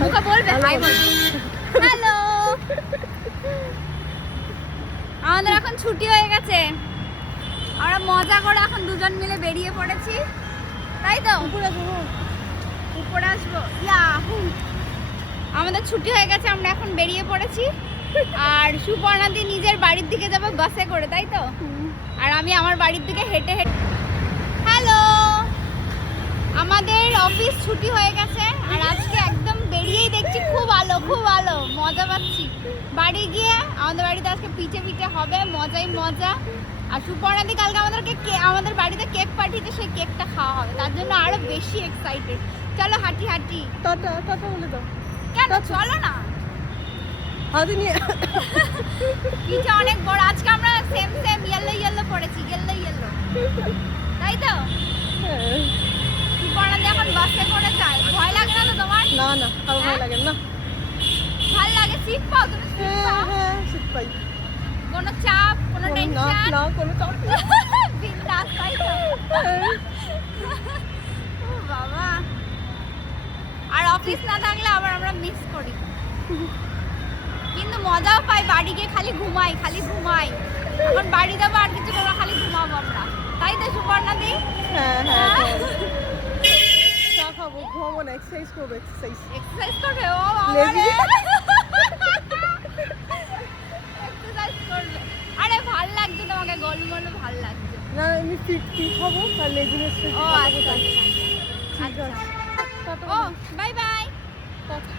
মুখে বলবে হাই বল। হ্যালো, আমাদের এখন ছুটি হয়ে গেছে, আমরা মজা করে এখন দুজন মিলে বেরিয়ে পড়েছি, তাই তো? উপরে আসবো, ইয়াহু। আমাদের ছুটি হয়ে গেছে, আমরা এখন বেরিয়ে পড়েছি। আর সুপর্ণাদি নিজের বাড়ির দিকে যাবো বাসে করে, তাই তো? আর আমি আমার বাড়ির দিকে হেঁটে হেঁটে। হ্যালো, আমাদের অফিস ছুটি হয়ে গেছে আর আজকে একদম বেরিয়েই দেখছি খুব আলো, খুব আলো, মজা পাচ্ছি। বাড়ি গিয়ে আমাদের বাড়িতে আজকে পিঠে পিঠে হবে, মজাই মজা। আর সুপর্ণাদি কালকে আমাদের বাড়িতে কেক পাঠিয়েছে, সেই কেকটা খাওয়া হবে, তার জন্য আরো বেশি এক্সাইটেড। চলো হাঁটি হাঁটি। টাটা টাটা বলে দাও। কেন, চলো না। হাতে নিয়ে পিঠে অনেক বড়, আজকে আমরা সেম সেম ইয়েলো ইয়েলো পড়েছি, ইয়েলো ইয়েলো, তাই তো? সুপর্ণাদি এখন বাসে করে যায়, ভয় লাগে না তো তোমার? না না, আর ভয় লাগে না। ভালো লাগে, সিট পাও তুমি? সিট পাও? হ্যাঁ, সিট পাই। কোনো চাপ, কোনো না টেনশন? না, কোনো চাপ নেই। বিন্দাস, তাই তো? ও বাবা, আর অফিস না থাকলে আবার আমরা মিস করি, কিন্তু মজাও পাই। বাড়ি গিয়ে খালি ঘুমাই, খালি ঘুমাই। এখন বাড়ি যাবো, আর কিছু করবো, খালি ঘুমাবো আমরা, তাই তো সুপর্ণাদি? হ্যাঁ হ্যাঁ, চা খাবো, ঘুমাবো না, এক্সারসাইজ করবো, এক্সারসাইজ। এক্সারসাইজ করবে? ও বাবা রে, এক্সারসাইজ করবে। আরে ভাল লাগছে তোমাকে, গোলমোলো ভাল লাগছে। না, এমনি ফিট ফিট হবো, আর লেজিনেস। ও আচ্ছা আচ্ছা, ঠিক আছে। ও বাই বাই। টাটা।